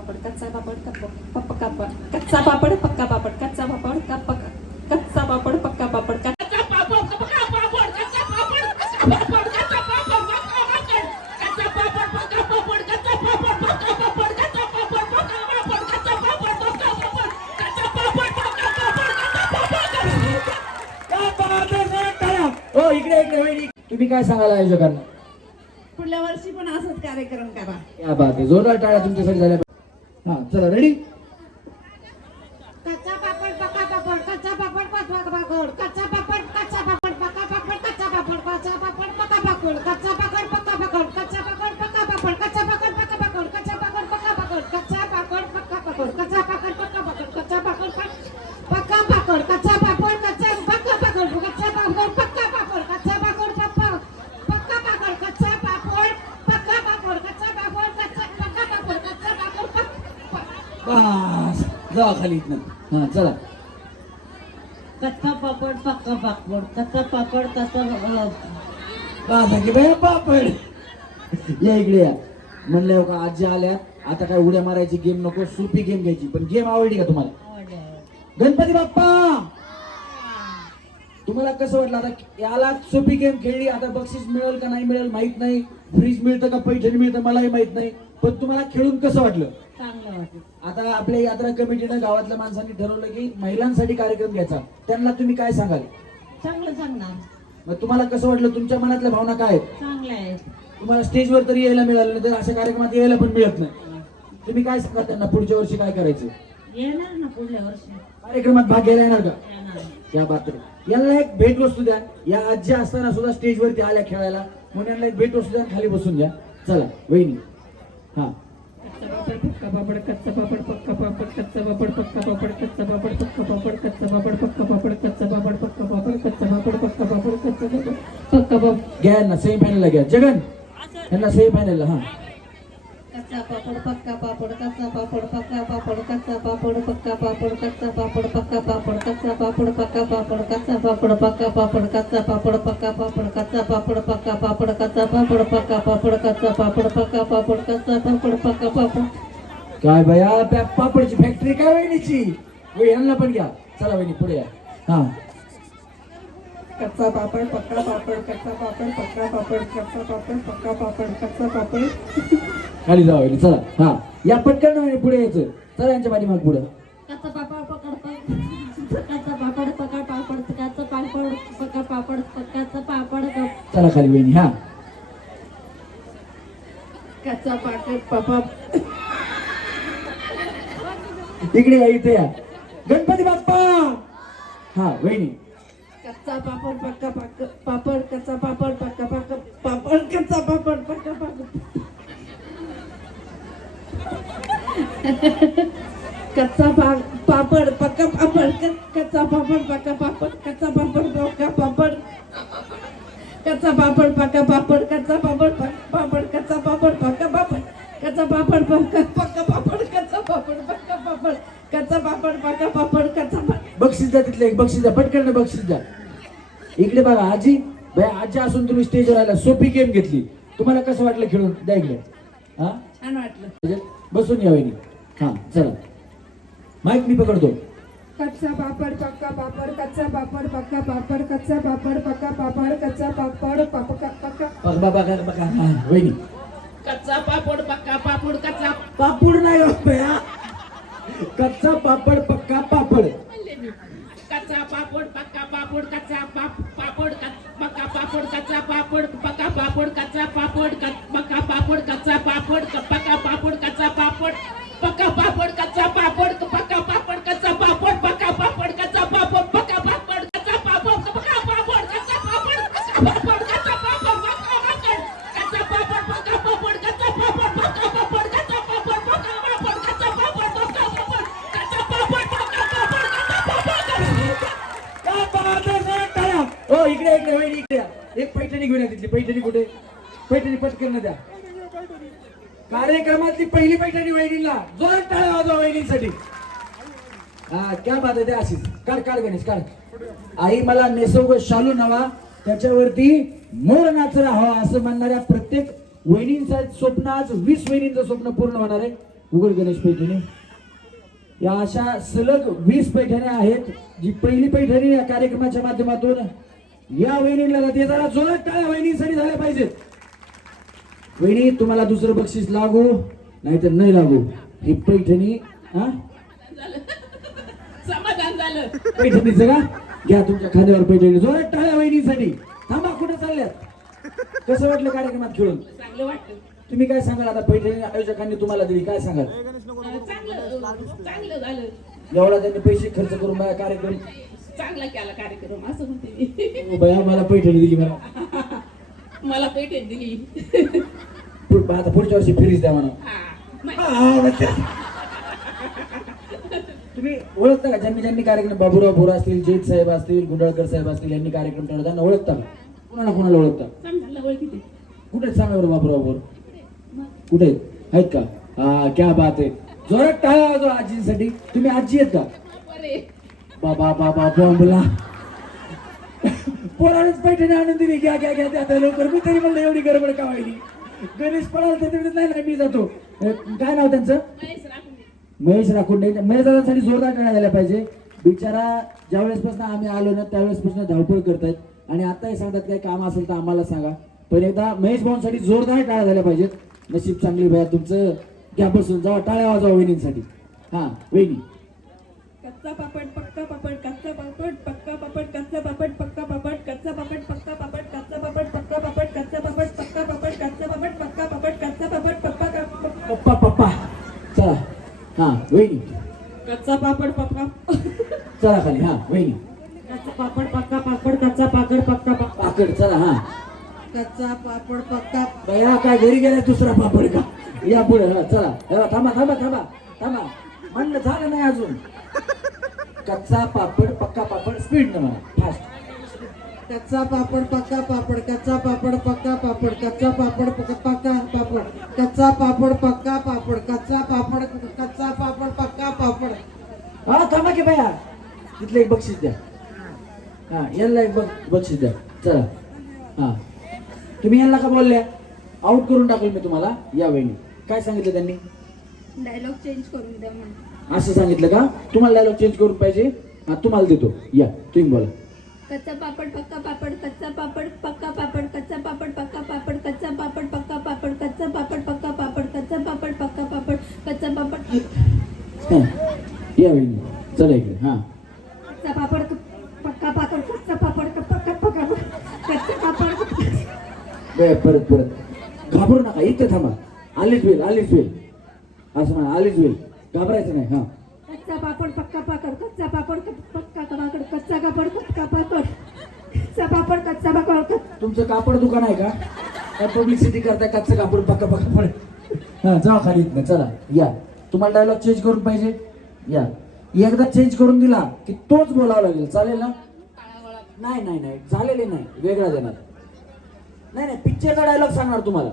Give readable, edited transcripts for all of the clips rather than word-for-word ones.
पापड़ कच्चा पापड़ पक्का पापड़ कच्चा पापड़ पक्का पापड़ कच्चा पापड़ कच्चा पापड़ पक्का पापड़ कच्चा पापड़ पक्का पापड़ कच्चा पापड़ कच्चा पापड़ कच्चा पापड़ पक्का पापड़ कच्चा पापड़ पक्का पापड़ कच्चा पापड़ पक्का पापड़ कच्चा पापड़ पक्का पापड़ कच्चा पापड़ पक्का पापड़ ओ इकडे इकडे वहिनी तुम्ही काय सांगाल आयोजकांना? पुढल्या वर्षी पण असंच कार्यक्रम करा. क्या बात आहे, जोरदार टाळ्या तुमच्यासाठी झाल्या. हा चला रेडी. कच्चा पापड पक्का पापड कच्चा पापड पक्का पापड कच्चा पापड पक्का पापड कच्चा पापड पक्का पापड कच्चा पापड पक्का पापड कच्चा पापड पक्का पापड कच्चा पापड पक्का पापड कच्चा पापड पक्का पापड कच्चा पापड पक्का पापड कच्चा पापड पक्का पापड कच्चा पापड पक्का पापड कच्चा पापड कच्चा पक्का पापड कच्चा पापड पक्का पापड कच्चा पापड पक्का पापड कच्चा पापड पक्का पापड कच्चा पापड कच्चा पक्का पापड कच्चा पापड बस जा खाली इथनं. हा चला. कच्चा पापड पक्का पापड कच्चा पापड कच्चा बस की बाया पापड. या इकडे या. म्हणलं का आजी आल्यात, आता काय उड्या मारायची गेम नको, सोपी गेम घ्यायची. पण गेम आवडली का तुम्हाला? गणपती बाप्पा तुम्हाला कसं वाटलं? आता याला सोपी गेम खेळली, आता बक्षीस मिळेल का नाही मिळेल माहित नाही, फ्रीज मिळतं का पैठणी मिळतं मलाही माहित नाही, पण तुम्हाला खेळून कसं वाटलं? चांगलं वाटलं. आता आपल्या यात्रा कमिटीनं गावातल्या माणसांनी ठरवलं की महिलांसाठी कार्यक्रम घ्यायचा. त्यांना तुम्ही काय सांगाल? चांगलं सांगणार. मग तुम्हाला कसं वाटलं? तुमच्या मनातल्या भावना काय आहेत? चांगलं आहे. तुम्हाला स्टेजवर तरी यायला मिळालं नाही तर अशा कार्यक्रमात यायला पण मिळत नाही. तुम्ही काय सांगा त्यांना पुढच्या वर्षी काय करायचं? येणार ना पुढल्या वर्षी. कार्यक्रमात भाग घ्यायला येणार का? येणार. या बात रे. यांना एक भेट वस्तू द्या. या आजी असताना सुद्धा स्टेजवरती आल्या खेळायला, म्हणून यांना एक भेट वस्तू द्या, खाली बसून द्या. चला वहिनी. हा कच्चा पापड़ कच्चा पापड़ पक्का पापड़ कच्चा पापड़ पक्का पापड़ कच्चा पापड़ पक्का पापड़ कच्चा पापड़ पक्का पापड़ कच्चा पापड़ पक्का पापड़ कच्चा पापड़ पक्का पापड़ कच्चा पापड़ पक्का पापड़ घ्या यांना सेमीफायनलला घ्या. जगन यांना सेमीफायनलला. हा कच्चा पापड पक्का पापड कच्चा पापड पक्का पापड कच्चा पापड पक्का पापड कच्चा पापड पक्का पापड कच्चा पापड पक्का पापड कच्चा पापड पक्का पापड कच्चा पापड पक्का पापड कच्चा पापड पक्का पापड कच्चा पापड पक्का पापड कच्चा पापड पक्का पापड कच्चा पापड पक्का पापड. काय बया त्या पापडची फॅक्टरी काय वहिनीची? यांना पण घ्या. चला वहिनी पुढे या. हा कच्चा पापड़ पक्का पापड़ कच्चा पापड़ पक्का पापड़ कच्चा पापड़ पक्का पापड़ कच्चा पापड़ खाली जाऊ वहिनी. चला. हा या पटकन वहिनी पुढे यायचं. चला यांच्या पाठीमाग पुढे. कच्चा पापड पकड कच्चा पापड पकड पापड कच्चा पापड पक्का पापड कच्चा पापड चला खाली वहिनी. हा कच्चा पापड़ पापड़ इकडे या, इथे या. गणपती बाप्पा. हा वहिनी. कच्चा पापड़ पक्का पापड़ कच्चा पापड़ पक्का पक्का पापड़ कच्चा पापड़ पक्का पापड़ कच्चा पापड़ पक्का पापड़ कच्चा पापड़ पक्का पापड़ कच्चा पापड़ पक्का पापड़ कच्चा पापड़ पक्का पापड़ कच्चा पापड़ पापड़ कच्चा पापड़ पक्का पापड़ कच्चा पापड़ पक्का पापड़ कच्चा पापड़ पक्का पापड़ कच्चा पापड़ पक्का पापड़ कच्चा बक्षीस द्या. तिथले एक बक्षीस द्या. पटकन बक्षीस द्या. इकडे बघा आजी. बाई आजी असून तुम्ही स्टेजवर आला, सोपी गेम घेतली. तुम्हाला कसं वाटलं खेळून? द्या इकडे. हा छान वाटलं. बसून या वहिनी. हा चला माईक मी पकडतो. कच्चा पापड़ पक्का पापड़ कच्चा पापड़ पक्का पापड़ कच्चा पापड़ पक्का पापड़ कच्चा पापड़ पक्का बघा वहिनी. कच्चा पापड़ पक्का पापड़ कच्चा पापड नाही हो बया. कच्चा पापड पक्का पापड कच्चा पापड़ पक्का पापड़ कच्चा पापड़ पक्का पापड़ कच्चा पापड़ पक्का पापड़ कच्चा पापड़ पक्का पापड़ कच्चा पापड़ पक्का पापड़ कच्चा पापड़ पक्का पापड़ कच्चा पापड़ पक्का पापड़ कच्चा पापड़ पक्का पापड़ कच्चा पापड़ पक्का पापड़ कच्चा पापड़ पक्का पापड़ कच्चा पापड़ कच्चा पापड़ कच्चा पापड़ पक्का पापड़ कच्चा पापड़ पक्का पापड़ कच्चा पापड़ पक्का पापड़ कच्चा पापड़ पक्का पापड़ कच्चा पापड़ पक्का पापड़. हो इकडे इकडे वहिनी इकडे या. एक पैठणी घेऊन या. तिथली पैठणी कुठे? पैठणी पटकन द्या. कार्यक्रमातली पहिली पैठणी वहिनीला. जोरात टाळ्या वाजवा वहिनींसाठी. हा क्या बात आहे. त्या अशीच काढ काढ गणेश काढ. आई मला नेसव शालू नवा, त्याच्यावरती मोर नाचला हवा असं म्हणणाऱ्या प्रत्येक वहिनींचं स्वप्न आज 20 वहिनींचं स्वप्न पूर्ण होणार आहे. उघड गणेश पैठणी. या अशा सलग 20 पैठण्या आहेत. जी पहिली पैठणी या कार्यक्रमाच्या माध्यमातून या वहिनीला जाते. जरा जोरात टाळ्या वहिनीसाठी झाल्या पाहिजेत. वहिनी तुम्हाला दुसरं बक्षीस लागू नाहीतर नाही लागू. ही पैठणी हा झालं समाधान झालं. पैठणीचं का घ्या तुमच्या खांद्यावर पैठणी. जोरात टाळ्या वहिनीसाठी. थांबा कुठे चालल्यात. कसं वाटलं कार्यक्रमात खेळून. चांगलं वाटतं. तुम्ही काय सांगाल आता पैठणी आयोजकांनी तुम्हाला दिली काय सांगाल. चांगलं झालं. एवढा त्यांनी पैसे खर्च करून माझा कार्यक्रम चांगला केला कार्यक्रम असं म्हणते मी. ओ बया मला पैठणी दिली मला. मला पेटेत दिली. आता पुढच्या वर्षी फिरीच द्या म्हणा. तुम्ही ओळखता का ज्यांनी कार्यक्रम बाबूराव बोरा असतील जैत साहेब असतील गुंडाळकर साहेब असतील यांनी कार्यक्रम ठेवला त्यांना ओळखता का. कोणाला ओळखता. समजायला ओळखीते. कुठे सांगा बरं बाबूराव बोर कुठे आहेत का. हा क्या बात आहे. जोरात टाळ्या वाजवा आजींसाठी. तुम्ही आजी आहेत का. अरे बाबा बाबा बॉम्बला पोरानेच पैठणी आणून दिली. घ्या घ्या घ्या द्या लवकर. मी तरी म्हणलं एवढी गडबड का व्हायली. गणेश पडाल तर नाही नाही मी जातो. काय नाव त्यांचं. महेश राखुंडे. महेश राखुंडे. महेश दादासाठी जोरदार टाळ्या झाल्या पाहिजे. बिचारा ज्यावेळेसपासून आम्ही आलो ना त्यावेळेसपासून धावपळ करतायत आणि आताही सांगतात काही काम असेल तर आम्हाला सांगा. पण एकदा महेश भाऊंसाठी जोरदार टाळ्या झाल्या पाहिजेत. नशीब चांगली भया तुमचं. घ्या बसून जावा टाळ्या वाजवा वहिनींसाठी. हा वहिनी. कच्चा पापड पक्का पापड कच्चा पापड पक्का पापड कच्चा पापड पक्का पापड कच्चा पापड पक्का पापड कच्चा पापड पक्का पापड कच्चा पापड पक्का पापड कच्चा पापड पक्का पापड कच्चा पापड पप्पा पप्पा पप्पा चला. हा वहिनी कच्चा पापड पक्का चला खाली. हा वहिनी कच्चा पापड पक्का पापड कच्चा पापड पक्का पाकड चला. हा कच्चा पापड पक्का बया काय घरी गेला दुसरा पापड का. या पुढे. हा चला. थांबा थांबा थांबा थांबा म्हणलं झालं नाही अजून. कच्चा पापड पक्का पापड स्पीड न म्हणा फास्ट. कच्चा पापड पक्का पापड कच्चा पापड पक्का पापड कच्चा पापड पक्का पापड कच्चा पापड पक्का पापड कच्चा पापड पक्का पापड. हा थांबा की बया तिथलं एक बक्षीस द्या. हा यांना एक बक्षीस द्या. चला. हा तुम्ही यांना का बोलल्या. आउट करून टाकलं मी तुम्हाला. या वहिनी काय सांगितलं त्यांनी. डायलॉग चेंज करून द्या म्हणून. असं सांगितलं का. तुम्हाला डायलॉग चेंज करून पाहिजे. हा तुम्हाला देतो. या तुम्ही बोला. कच्चा पापड पक्का पापड कच्चा पापड पक्का पापड कच्चा पापड पक्का पापड कच्चा पापड पक्का पापड कच्चा पापड पक्का पापड कच्चा पापड पक्का पापड कच्चा पापड. हा, या वहिनी चला इकडे. हा कच्चा पापड पक्का पापड कच्चा पापड पक्का पापड कच्चा पापड. परत घाबरू नका. इथे थांबा. आलीच वेल असं म्हणा. आलीच वेल घाबरायचं नाही. हा कच्चा पापड पक्का पापड कच्चा पापड पक्का पापड कच्चा कापड पक्का पापड कच्चा पापड कच्चा पापड. तुमचं कापड दुकान आहे का. काय पब्लिसिटी करताय. कच्चं कापड पक्का पक्का पड. हा जावा खाली इथनं. चला या. तुम्हाला डायलॉग चेंज करून पाहिजे. या एकदा चेंज करून दिला की तोच बोलावा लागेल. चालेल ना. नाही नाही नाही झालेले नाही. वेगळा देणार. नाही पिक्चरचा डायलॉग सांगणार तुम्हाला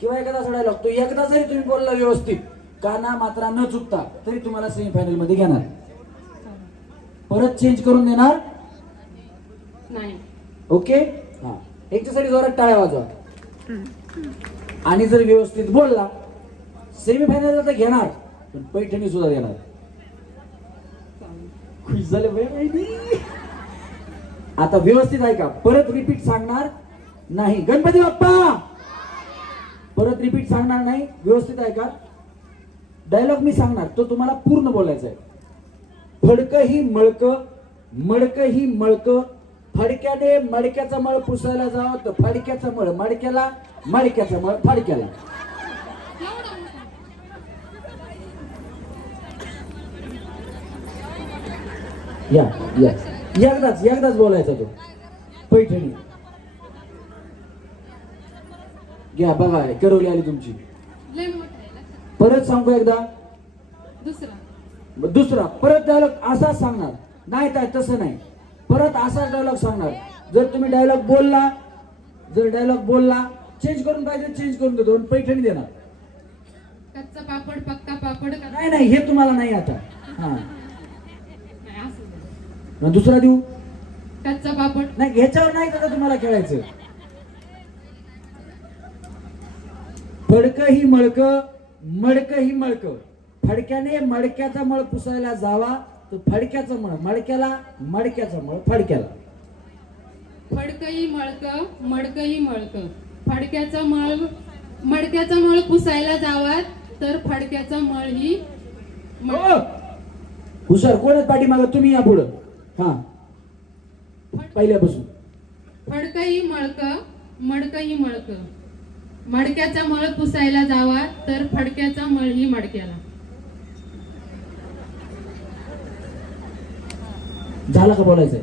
किंवा एखादा डायलॉग तो एकदा जरी तुम्ही बोलला व्यवस्थित काना मात्रा न चुकता तरी तुम्हाला सेमीफायनल मध्ये घेणार. परत चेंज करून देणार नाही. ओके. हा एकच्यासाठी जोरात टाळ्या वाजवा. आणि जर व्यवस्थित बोलला सेमीफायनलला तर घेणार पण पैठणी सुद्धा देणार. खुश झाले बाई. आता व्यवस्थित ऐका. परत रिपीट सांगणार नाही. गणपती बाप्पा परत रिपीट सांगणार नाही. व्यवस्थित ऐका. डायलॉग मी सांगणार तो तुम्हाला पूर्ण बोलायचा आहे. फडक ही मळक मडक ही मळक फडक्याने मडक्याचा मळ पुसायला जावं तर फडक्याचा मळ मडक्याला मडक्याचा मळ फडक्याला. या एकदाच बोलायचा तो. पैठणी घ्या. बघा करवली आली तुमची. परत सांगू एकदा. दुसरा परत डायलॉग असाच सांगणार. नाही काय तसं नाही. परत असाच डायलॉग सांगणार. जर तुम्ही डायलॉग बोलला चेंज करून पाहिजे चेंज करून देतो. पैठणी देणार. कच्चा पापड पक्का पापड नाही हे तुम्हाला नाही आता. हा दुसरा देऊ. कच्चा पापड नाही ह्याच्यावर नाही का तुम्हाला खेळायचं. फडक ही मळक मडक ही मडक. फडक्याने मडक्याचा मळ पुसायला जावा तर फडक्याचं मळ मडक्याला, मडक्याचं मळ फडक्याला. फडकही मळक मडकही मळक. मडक्याचा मळ पुसायला जावा तर फडक्याचा मळ ही हुशार कोणच पाठीमाग तुम्ही या पुढं. हा पहिल्यापासून. फडकही मळक मडकही मळक. मडक्याचा मळ पुसायला जावा तर फडक्याचा मळ ही मडक्याला. झाला का बोलायचंय?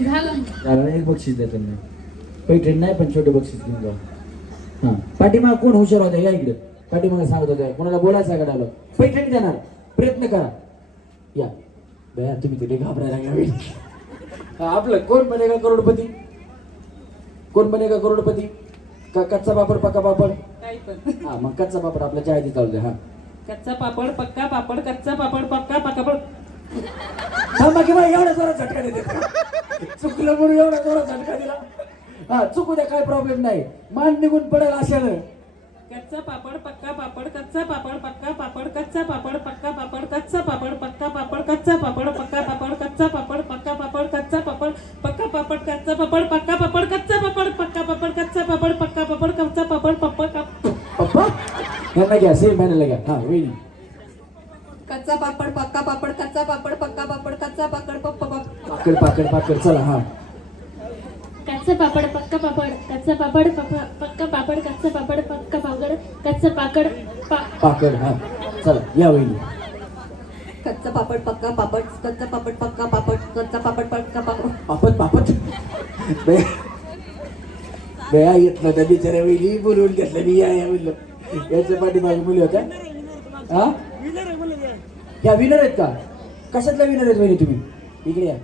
झालं. झालं. एक बक्षीस द्या त्यांना. पैठण नाही पण छोटे बक्षीस घेऊन जाऊ. हा पाठीमाग कोण हुशार होता या इकडे. पाठीमाग सांगत होत्या कोणाला बोलायचं आहे का? पैठणी देणार प्रयत्न करा. या बया तुम्ही तिथे घाबरायला लागला. आपलं कोण बनेगा करोडपती? कोण बनेगा करोडपती? का कच्चा पापड पक्का पापड? काही पण. हा मग कच्चा पापड आपल्या चायची चालू द्या. हा कच्चा पापड पक्का पापड कच्चा पापड पक्का पापड. थांबा किंवा एवढा जोरात झटका देते. चुकलं म्हणून एवढा जोरात झटका दिला. हा चुकू द्या काय प्रॉब्लेम नाही. मान निघून पडेल अशानं. कच्चा पापड पक्का पापड कच्चा पापड पक्का पापड कच्चा पापड पक्का पापड कच्चा पापड पक्का पापड कच्चा पापड पक्का पापड कच्चा पापड पक्का पापड कच्चा पापड पक्का पापड कच्चा पापड पक्का पापड कच्चा पापड पक्का पापड कच्चा पापड पक्का पापड कच्चा पापड पप्पा पप्पा यांना घ्या सेम महिन्याला घ्या. हा वेळी कच्चा पापड पक्का पापड कच्चा पापड पक्का पापड कच्चा पापड पप्पा पाकड पाकड पाकड चला. हा कच्चा पापड पक्का पापड कच्चा पापड पक्का पापड कच्चा पापड पक्का पापड कच्चा पाकड पाकड. हा चला या वहिनी. कच्चा पापड पक्का पापड कच्चा पापड पक्का पापड कच्चा पापड पक्का पापड. पापड पापड बया येत नव्हत्या बिचाऱ्या वहिनी बोलवून घेतलं मी. या बोललो याच्या पाठीमागे मुली होत्या. हा या विनर आहेत का? कशातल्या विनर आहेत वहिनी तुम्ही? इकडे या.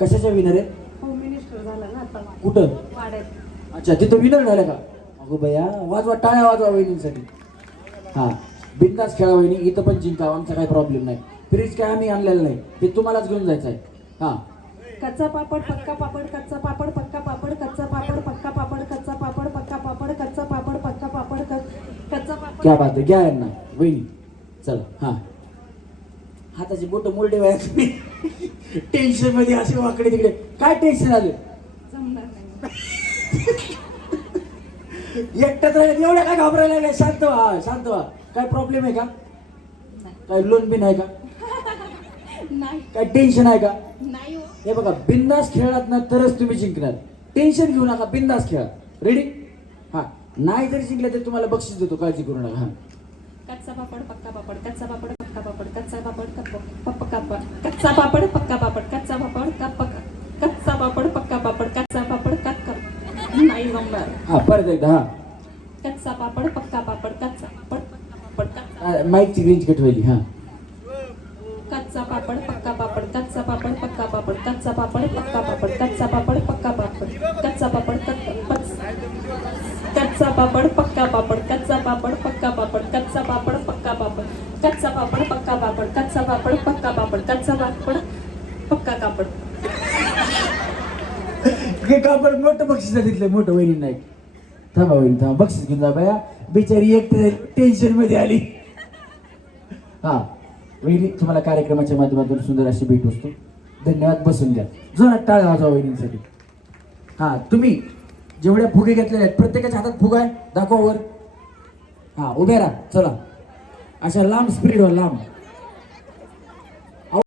कशाच्या विनर आहेत? होम मिनिस्टर झाला ना आता कुठं? वाड्यात. अच्छा तिथं विनर झालं का? अगो बया वाजवा टाळ्या वाजवा वहिनींसाठी. हा बिनधास्त खेळा वहिनी. इथं पण जिंका आमचा काही प्रॉब्लेम नाही. फ्रीज काय आम्ही आणलेलं नाही. ते तुम्हालाच घेऊन जायचं आहे. हा कच्चा पापड पक्का पापड कच्चा पापड पक्का पापड कच्चा पापड पक्का पापड कच्चा पापड पक्का पापड कच्चा पापड पक्का पापड कच्चा पापड. क्या बात आहे. घ्या यांना वहिनी. चला. हा हाताची बोट मोलडे व्हाय तुम्ही. टेन्शन मध्ये असे वाकडे तिकडे. काय टेन्शन आलं? जमणार नाही. एकट्यात राहिलं एवढ्या काय घाबरायला लागल्या? शांत व्हा शांत व्हा. काय प्रॉब्लेम आहे का? काय लोन बिन आहे का? नाही काय टेन्शन आहे का? नाही हो. हे बघा बिंदास खेळात ना तरच तुम्ही जिंकणार. टेन्शन घेऊ नका. बिंदास खेळा. रेडी? हा नाही जरी जिंकलं तरी तुम्हाला बक्षीस देतो. काळजी करू नका. हा कच्चा पापड पक्का पापड कच्चा पापड पक्का पापड कच्चा पापड पक्का पापड कच्चा पापड पक्का पापड कच्चा पापड कच्चा पापड पक्का पापड कच्चा पापड कच्चा नाही जमणार. हा परत एकदा. हा कच्चा पापड पक्का पापड कच्चा पापड माईकची रेंज कट होईल. हा कच्चा पापड पक्का पापड कच्चा पापड पक्का पापड कच्चा पापड पक्का पापड कच्चा पापड पक्का पापड कच्चा पापड कच्चा पापड पक्का पापड कच्चा पापड पक्का पापड कच्चा पापड पक्का पापड कच्चा पापड पक्का पापड कच्चा पापड पक्का पापड कच्चा पापड पक्का कापड. हे कापड मोठं बक्षीस तिथलं मोठं वहिनी नाही. थांबा वहिनी थांबा. बक्षीस घेऊन जा बाया. बिचारी एक टेन्शन मध्ये आली. हा वहिनी तुम्हाला कार्यक्रमाच्या माध्यमातून सुंदर अशी भेट असतो. धन्यवाद. बसून द्या. जोरात टाळ्या वाजवा वहिनींसाठी. हा तुम्ही जेवढ्या फुगे घेतलेल्या आहेत प्रत्येकाच्या हातात फुगा आहे. दाखवा वर. हा उभे राहा. चला अशा लांब स्पीड वर लांब.